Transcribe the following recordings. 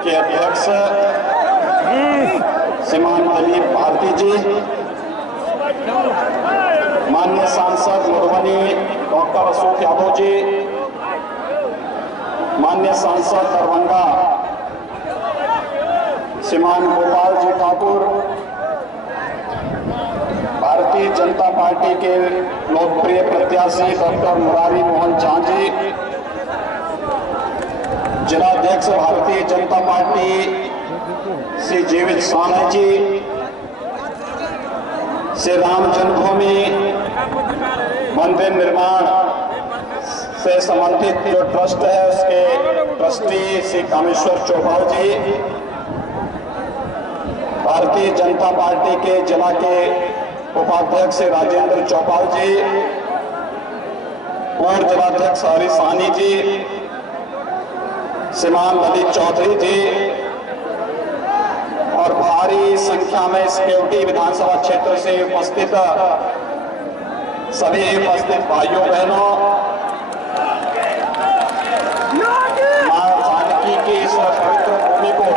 के अध्यक्ष श्रीमान दिलीप भारती जी, माननीय सांसद मधुबनी डॉक्टर अशोक यादव जी, माननीय सांसद दरभंगा श्रीमान गोपाल जी ठाकुर, भारतीय जनता पार्टी के लोकप्रिय प्रत्याशी डॉक्टर मुरारी मोहन झा जी, जिलाध्यक्ष भारतीय जनता पार्टी श्री जीवित साना जी, श्री राम जन्मभूमि मंदिर निर्माण से संबंधित जो ट्रस्ट है उसके ट्रस्टी श्री कामेश्वर चौपाल जी, भारतीय जनता पार्टी के जिला के उपाध्यक्ष श्री राजेंद्र चौपाल जी, पूर्व जिलाध्यक्ष हरी सानी जी, श्रीमान ललित चौधरी जी और भारी संख्या में सिक्योरिटी विधानसभा क्षेत्र से उपस्थित सभी उपस्थित भाइयों बहनों, मां जानकी की इस पवित्र भूमि को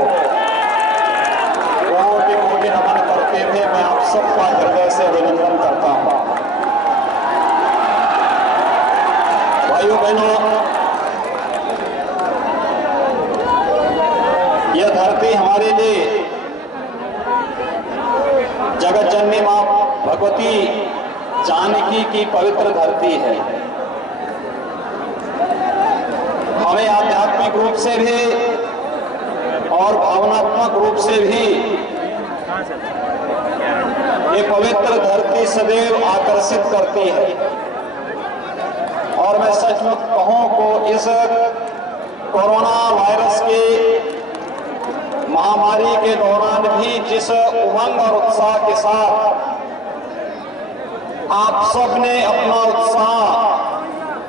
कोटि नमन करते हुए मैं आप सबका हृदय से अभिनंदन करता हूं। भाइयों बहनों, यह धरती हमारे लिए जगत जननी मां भगवती जानकी की पवित्र धरती है। हमें आध्यात्मिक रूप से भी और भावनात्मक रूप से भी ये पवित्र धरती सदैव आकर्षित करती है। और मैं सचमुच कहूं को इस कोरोना वायरस के महामारी के दौरान भी जिस उमंग और उत्साह के साथ आप सबने अपना उत्साह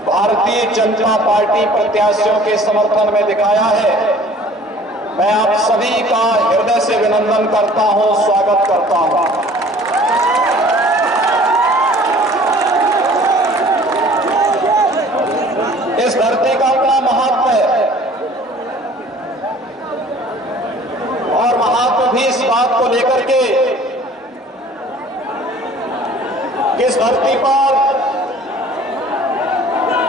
भारतीय जनता पार्टी प्रत्याशियों के समर्थन में दिखाया है, मैं आप सभी का हृदय से अभिनंदन करता हूं, स्वागत करता हूं। इस धरती का अपना महत्व है और महत्व भी इस बात को लेकर के कि इस धरती पर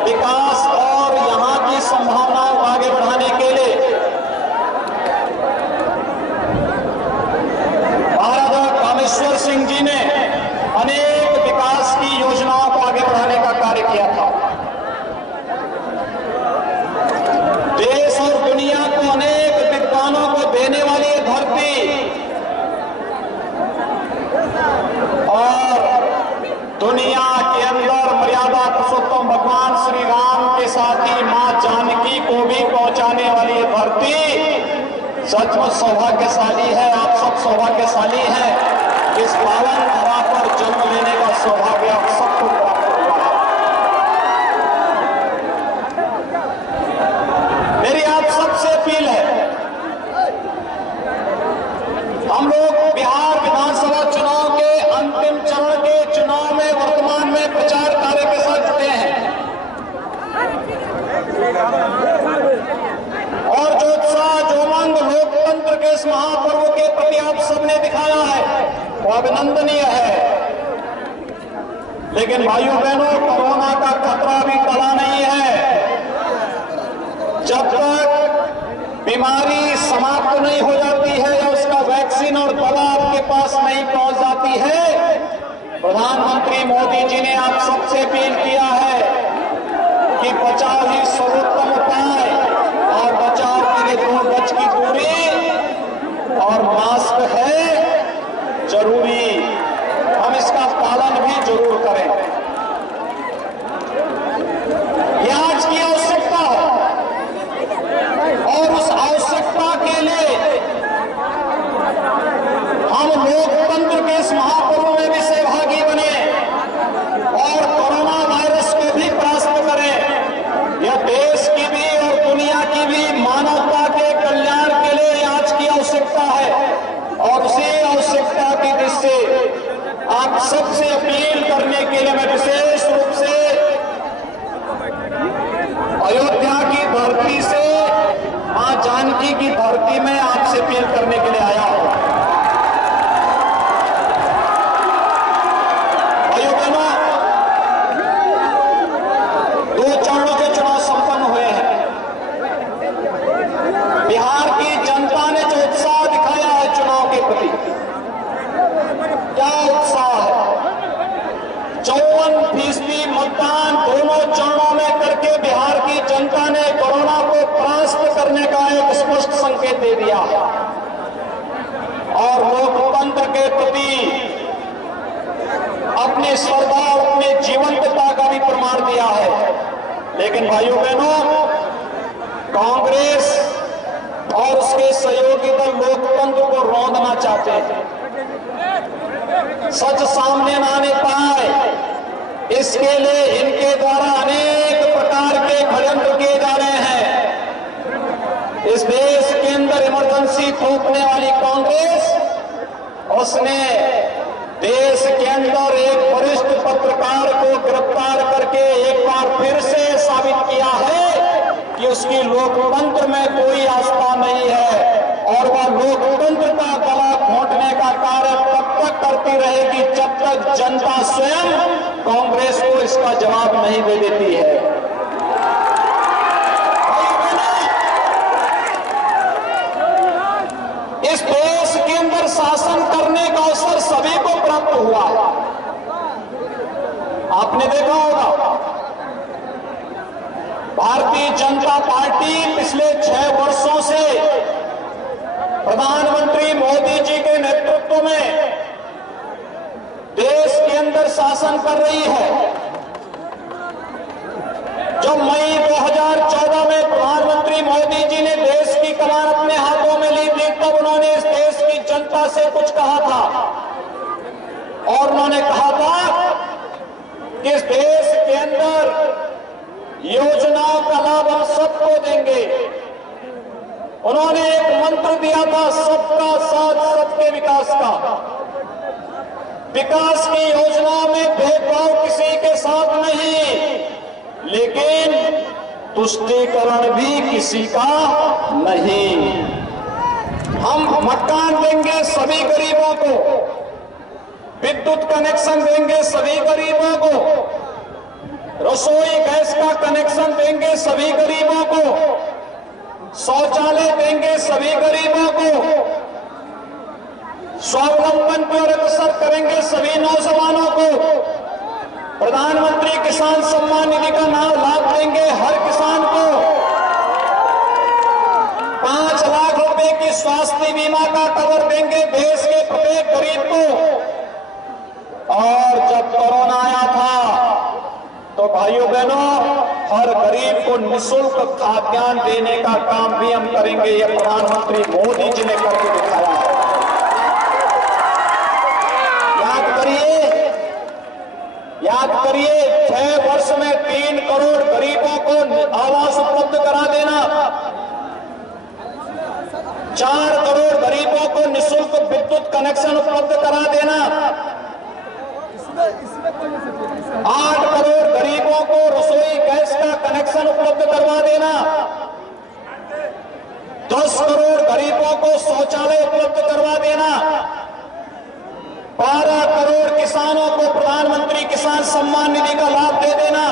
विकास और यहां की संभावनाओं को आगे बढ़ाने के लिए महाराजा कामेश्वर सिंह जी ने अनेक विकास की योजनाओं को आगे बढ़ाने का कार्य किया था। देश और दुनिया को अनेक विद्वानों को देने वाली ये धरती और दुनिया के अंदर मर्यादा पुरुषोत्तम भगवान श्री राम के साथ ही मां जानकी को भी पहुंचाने वाली ये धरती सचमुच सौभाग्यशाली है। आप सब सौभाग्यशाली हैं। इस पावन धरा पर जन्म लेने का सौभाग्य आप सबको प्राप्त हुआ है। मेरी आप सबसे अपील है, हम लोग बिहार विधानसभा चुनाव के अंतिम चरण के चुनाव में वर्तमान में प्रचार कार्य के साथ जुटे हैं और जो उत्साह जो उमंग लोकतंत्र के इस महापर्व के प्रति आप सबने दिखाया है वो अभिनंदनीय है। लेकिन भाइयों बहनों, कोरोना का खतरा भी टला नहीं है। जब तक बीमारी समाप्त नहीं हो जाती है या उसका वैक्सीन और दवा आपके पास नहीं पहुंच जाती है, प्रधानमंत्री मोदी जी ने आप सबसे अपील किया है कि बचाव ही सर्वोत्तम उपाय और बचाव के लिए 2 गज की दूरी और मास्क है जरूरी, हम इसका पालन भी जरूर करें। यह आज की आवश्यकता है और उस आवश्यकता के लिए हम लोकतंत्र के इस महापर्व में भी सहभागी बने और कोरोना वायरस को भी परास्त करें। यह देश की भी और दुनिया की भी मानवता के कल्याण के लिए आज की आवश्यकता है और उसी आवश्यकता की दृष्टि से आप सबसे अपील करने के लिए मैं विशेष रूप से अयोध्या की धरती से मां जानकी की धरती में करने का एक स्पष्ट संकेत दे दिया और लोकतंत्र के प्रति अपनी श्रद्धा और अपनी जीवंतता का भी प्रमाण दिया है। लेकिन भाइयों बहनों, कांग्रेस और उसके सहयोगी दल लोकतंत्र को रौंदना चाहते हैं। सच सामने न आने पाए, इसके लिए इनके द्वारा अनेक प्रकार के षड्यंत्र किए जा रहे हैं। इस देश के अंदर इमरजेंसी थोपने वाली कांग्रेस, उसने देश के अंदर एक वरिष्ठ पत्रकार को गिरफ्तार करके एक बार फिर से साबित किया है कि उसकी लोकतंत्र में कोई आस्था नहीं है और वह लोकतंत्र का गला घोंटने का कार्य तब तक करती रहेगी जब तक जनता स्वयं कांग्रेस को इसका जवाब नहीं दे देती है। इस देश के अंदर शासन करने का अवसर सभी को प्राप्त हुआ। आपने देखा होगा, भारतीय जनता पार्टी पिछले 6 वर्षों से प्रधानमंत्री मोदी जी के नेतृत्व में देश के अंदर शासन कर रही है। जब मई 2014 में प्रधानमंत्री मोदी जी ने देश की कमान अपने हाथों में ली थी, तब उन्होंने इस देश की जनता से कुछ कहा था और उन्होंने कहा था कि इस देश के अंदर योजनाओं का लाभ हम सबको देंगे। उन्होंने एक मंत्र दिया था, सबका साथ सबके विकास का। विकास की योजनाओं में भेदभाव किसी के साथ नहीं, लेकिन तुष्टीकरण भी किसी का नहीं। हम मकान देंगे सभी गरीबों को, विद्युत कनेक्शन देंगे सभी गरीबों को, रसोई गैस का कनेक्शन देंगे सभी गरीबों को, शौचालय देंगे सभी गरीबों को, स्वावलंबन की ओर अग्रसर करेंगे सभी नौजवानों को, प्रधानमंत्री किसान सम्मान निधि का लाभ देंगे हर किसान को, 5 लाख रुपए की स्वास्थ्य बीमा का कवर देंगे देश के प्रत्येक गरीब को। और जब कोरोना आया था तो भाइयों बहनों, हर गरीब को निःशुल्क खाद्यान्न देने का काम भी हम करेंगे। यह प्रधानमंत्री मोदी जी ने करके दिखाया है। याद करिए 6 वर्ष में 3 करोड़ गरीबों को आवास उपलब्ध करा देना, 4 करोड़ गरीबों को निःशुल्क विद्युत कनेक्शन उपलब्ध करा देना, 8 करोड़ गरीबों को रसोई गैस का कनेक्शन उपलब्ध करवा देना, 10 करोड़ गरीबों को शौचालय उपलब्ध करवा देना, 12 करोड़ किसानों को प्रधानमंत्री किसान सम्मान निधि का लाभ दे देना,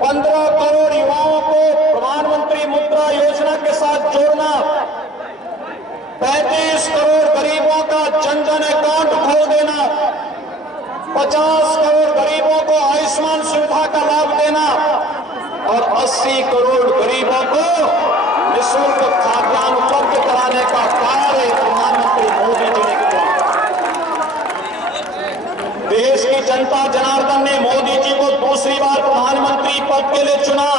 15 करोड़ युवाओं को प्रधानमंत्री मुद्रा योजना के साथ जोड़ना, 35 करोड़ गरीबों का जन धन अकाउंट खोल देना, 50 करोड़ गरीबों को आयुष्मान सुविधा का लाभ देना और 80 करोड़ गरीबों को निःशुल्क खाद्यान्न उपलब्ध कराने का कार्य प्रधानमंत्री मोदी जी ने किया। देश की जनता जनार्दन ने मोदी जी को दूसरी बार प्रधानमंत्री पद के लिए चुना।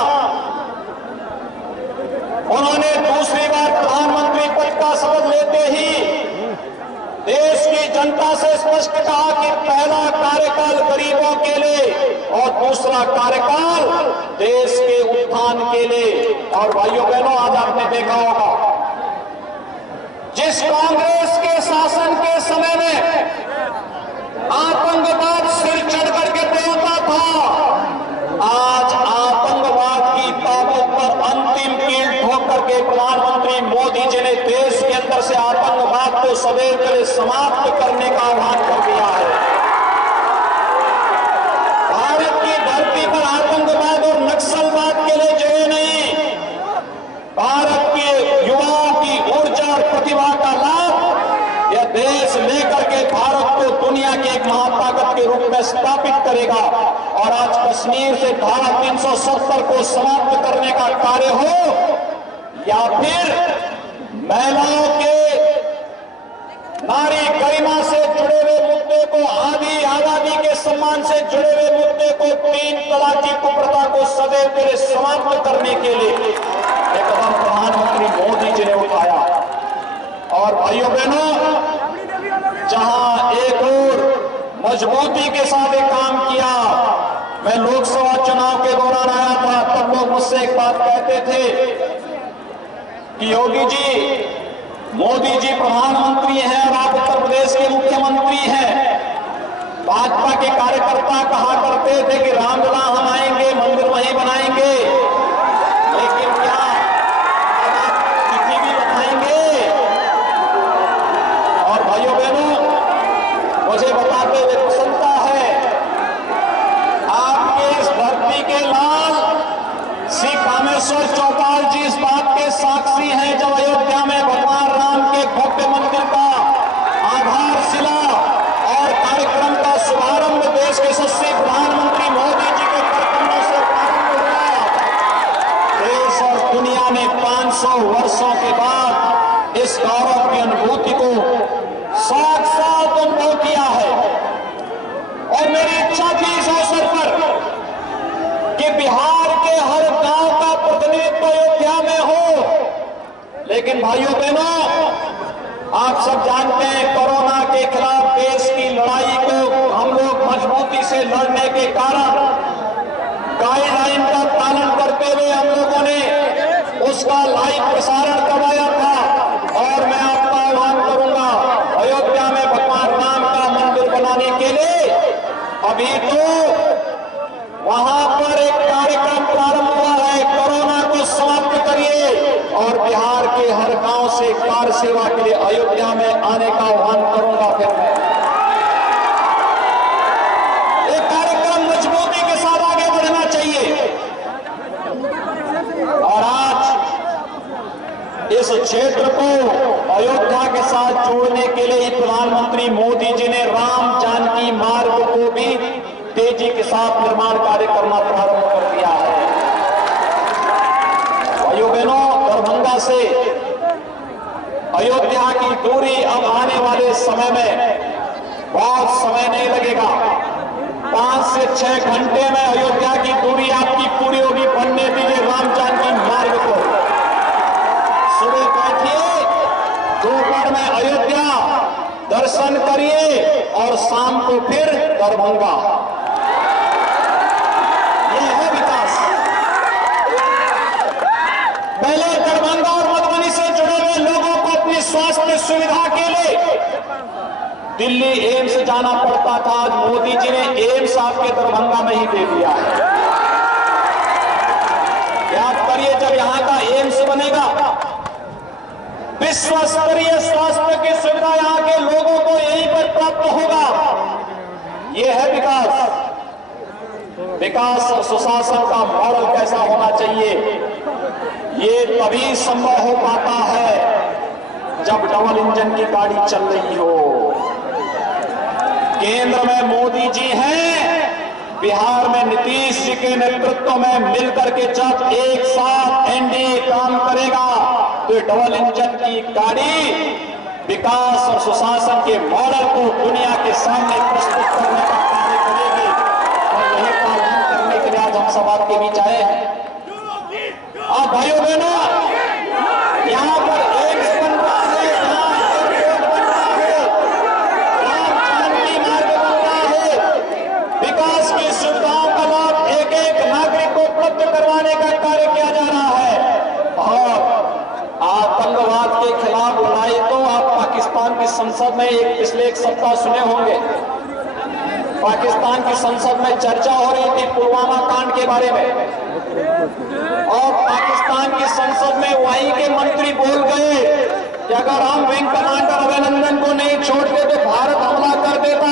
उन्होंने दूसरी बार प्रधानमंत्री पद का शपथ लेते ही देश की जनता से स्पष्ट कहा कि पहला कार्यकाल गरीबों के लिए और दूसरा कार्यकाल देश के उत्थान के लिए। और भाइयों बहनों, आज आपने देखा होगा, जिस कांग्रेस के शासन के समय में आतंकवाद सिर चढ़ करके बोलता था, आज आतंकवाद की ताकत पर अंतिम कील ठोक करके प्रधानमंत्री मोदी जी ने देश के अंदर से आतंकवाद को सदैव के लिए समाप्त करने का आह्वान कर दिया है। भारत की धरती पर आतंकवाद और नक्सलवाद के लिए जगह नहीं। भारत के युवाओं की ऊर्जा और प्रतिभा का लाभ यह देश लेकर के भारत को दुनिया की एक महाताकत के रूप में स्थापित करेगा। और आज कश्मीर से धारा 370 को समाप्त करने का कार्य हो, या फिर महिलाओं के नारी गरिमा से जुड़े हुए मुद्दे को, आदि आजादी के सम्मान से जुड़े हुए मुद्दे को, 3 तलाक की कुप्रथा को सदैव के लिए समाप्त करने के लिए एक कदम प्रधानमंत्री मोदी जी ने उठाया। और भाइयों बहनों, जहां एक और मजबूती के साथ एक काम किया, मैं लोकसभा चुनाव के दौरान आया था, तब लोग मुझसे एक बात कहते थे कि योगी जी, मोदी जी प्रधानमंत्री हैं और आप उत्तर प्रदेश के मुख्यमंत्री हैं। भाजपा के कार्यकर्ता कहा करते थे कि रामलला हम आएंगे, मंदिर वहीं बनाएंगे, लेकिन क्या आप तिथि भी बताएंगे? और भाइयों बहनों, मुझे बताते हुए प्रसन्नता है, आपके इस धरती के लाल श्री कामेश्वर चौपाल जी इस बात के साक्षी हैं, जब अयोध्या में भगवान राम के भव्य मंदिर का आधारशिला और कार्यक्रम का शुभारंभ देश के यशस्वी प्रधानमंत्री मोदी जी के कार्यक्रमों से प्रारंभ हुआ। देश और दुनिया ने 500 वर्षों के बाद इस गौरव की अनुभूति को साक्षात अनुभव किया है। और मेरी इच्छा थी इस अवसर पर कि बिहार के हर गांव का प्रतिनिधित्व अयोध्या में हो, लेकिन भाइयों बहनों, आप सब जानते हैं कोरोना के खिलाफ देश की लड़ाई को हम लोग मजबूती से लड़ने के कारण गाइडलाइन का पालन करते हुए हम लोगों ने उसका लाइव प्रसारण करवाया था। और मैं आपका आह्वान करूंगा, अयोध्या में भगवान राम का मंदिर बनाने के लिए अभी तो वहां पर एक कार्यक्रम प्रारंभ हुआ है। कोरोना को समाप्त करिए और बिहार के हर गांव से कार सेवा के लिए अयोध्या में आने का आह्वान करूंगा। फिर मैं एक कार्यक्रम मजबूती के साथ आगे बढ़ना चाहिए। और आज इस क्षेत्र को अयोध्या के साथ जोड़ने के लिए प्रधानमंत्री मोदी जी ने राम जानकी मार्ग को भी तेजी के साथ निर्माण कार्य करना प्रारंभ कर दिया है। भाइयों बहनों, दरभंगा से अयोध्या की दूरी अब आने वाले समय में बहुत समय नहीं लगेगा। 5 से 6 घंटे में अयोध्या की दूरी आपकी पूरी होगी। बनने दीजिए राम जानकी मार्ग को। सुबह बैठिए, दोपहर में अयोध्या दर्शन करिए और शाम को फिर दरभंगा। यह है विकास। पहले दरभंगा और मधुबनी से जुड़े हुए लोगों को अपनी स्वास्थ्य सुविधा के लिए दिल्ली एम्स जाना पड़ता था। आज मोदी जी ने एम्स आपके दरभंगा में ही दे दिया है। याद करिए, जब यहां का एम्स बनेगा, विश्व स्तरीय स्वास्थ्य की सुविधा यहां के लोगों को यहीं पर प्राप्त होगा। यह है विकास। विकास और सुशासन का मॉडल कैसा होना चाहिए, ये तभी संभव हो पाता है जब डबल इंजन की गाड़ी चल रही हो। केंद्र में मोदी जी हैं, बिहार में नीतीश जी के नेतृत्व में मिलकर के जब एक साथ एनडीए काम करेगा तो डबल इंजन की गाड़ी विकास और सुशासन के मॉडल को दुनिया के सामने प्रस्तुत करने का कार्य करेगी। और यही पालन करने के लिए आज हम सब आपके बीच आए हैं। आप भाइयों बहनों, यहाँ पर एम्स बन रहा है, एयरपोर्ट बन रहा है, राम जानकी मार्ग बन रहा है। विकास की सुविधाओं का लाभ एक एक नागरिक को उपलब्ध करवाने का कार्य किया जा रहा है। और आतंकवाद के खिलाफ लड़ाई तो आप पाकिस्तान की संसद में पिछले एक सप्ताह सुने होंगे। पाकिस्तान की संसद में चर्चा हो रही थी पुलवामा कांड के बारे में, और पाकिस्तान की संसद में वहीं के मंत्री बोल गए कि अगर हम विंग कमांडर अभिनंदन को नहीं छोड़ते तो भारत हमला कर देता।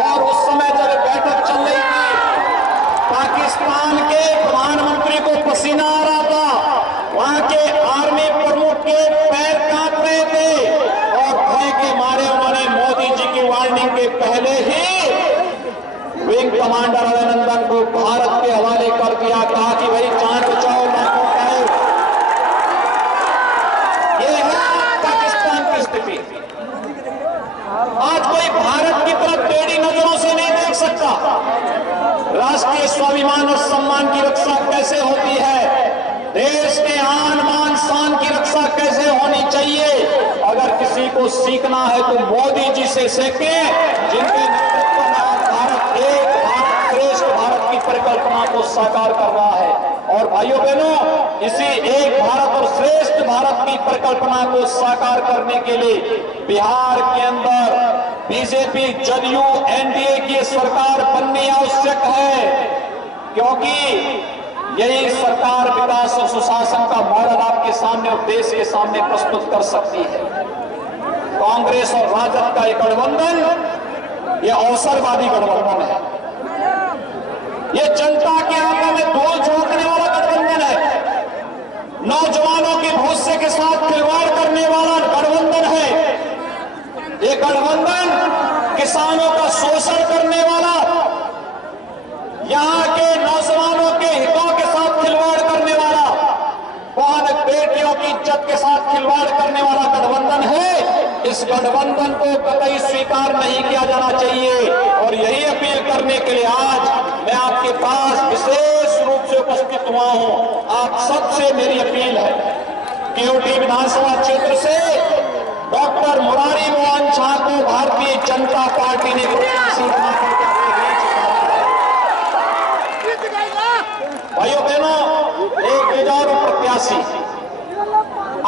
और उस समय जब बैठक चल रही थी, पाकिस्तान के प्रधानमंत्री को पसीना आ रहा था, वहां के आर्मी प्रमुख के पैर कांप रहे थे, और भय के मारे उन्होंने मोदी जी की वार्निंग के पहले ही विंग कमांडर अभिनंदन को भारत के हवाले कर दिया। कहा कि भाई जान बचाओ, लाखों का स्वाभिमान और सम्मान की रक्षा कैसे होती है, देश के आन बान शान की रक्षा कैसे होनी चाहिए, अगर किसी को सीखना है तो मोदी जी से सीखें, जिनके नेतृत्व में आज भारत एक भारत श्रेष्ठ भारत की परिकल्पना को साकार कर रहा है। और भाइयों बहनों, इसी एक भारत और श्रेष्ठ भारत की परिकल्पना को साकार करने के लिए बिहार के अंदर बीजेपी जदयू एनडीए की सरकार बननी आवश्यक है, क्योंकि यही सरकार विकास और सुशासन का मॉडल आपके सामने और देश के सामने प्रस्तुत कर सकती है। कांग्रेस और राजद का एक गठबंधन यह अवसरवादी गठबंधन है, यह जनता के आंखों में धूल झोंकने वाला गठबंधन है, नौजवानों के भविष्य के साथ खिलवाड़ करने वाला गठबंधन है, ये गठबंधन किसानों का शोषण करने वाला, यहां के नौजवानों के हितों के साथ खिलवाड़ करने वाला, बहन बेटियों की इज्जत के साथ खिलवाड़ करने वाला गठबंधन है। इस गठबंधन को कतई स्वीकार नहीं किया जाना चाहिए। और यही अपील करने के लिए आज मैं आपके पास विशेष रूप से उपस्थित हुआ हूं। आप सबसे मेरी अपील है, केवटी विधानसभा क्षेत्र से डॉक्टर मुरारी मोहन झा को भारतीय जनता पार्टी ने प्रत्याशी बनाकर भाइयों बहनों, एक जुझारू प्रत्याशी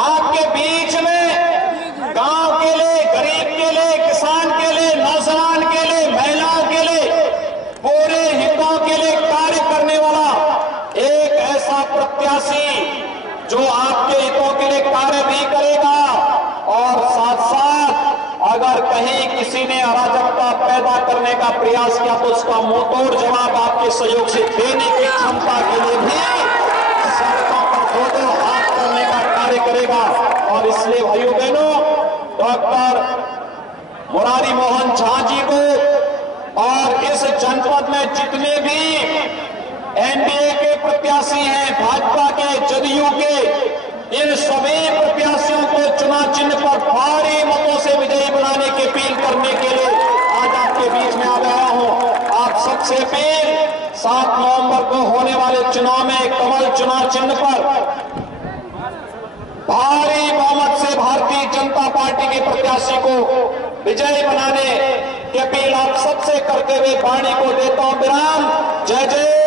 आपके बीच में गांव के लिए, गरीब के लिए, किसान के लिए, नौजवान के लिए, महिलाओं के लिए, पूरे हितों के लिए कार्य करने वाला एक ऐसा प्रत्याशी जो आपके हितों के लिए कार्य भी करेगा और साथ साथ अगर कहीं किसी ने अराजकता पैदा करने का प्रयास किया तो उसका मुंहतोड़ जवाब आपके सहयोग से देने की क्षमता के लिए भी सड़कों पर दो हाथ करने का कार्य करेगा। और इसलिए भाइयों बहनों, डॉक्टर मुरारी मोहन झा जी को और इस जनपद में जितने भी एनडीए के प्रत्याशी हैं, भाजपा के, जदयू के, इन सभी प्रत्याशियों को चुनाव चिन्ह पर भारी मतों से विजयी बनाने की अपील करने के लिए आज आपके बीच में आ गया हूं। आप सबसे अपील, 7 नवंबर को होने वाले चुनाव में कमल चुनाव चिन्ह पर भारी बहुमत से भारतीय जनता पार्टी के प्रत्याशी को विजयी बनाने की अपील आप सबसे करते हुए वाणी को देता हूं विराम। जय जय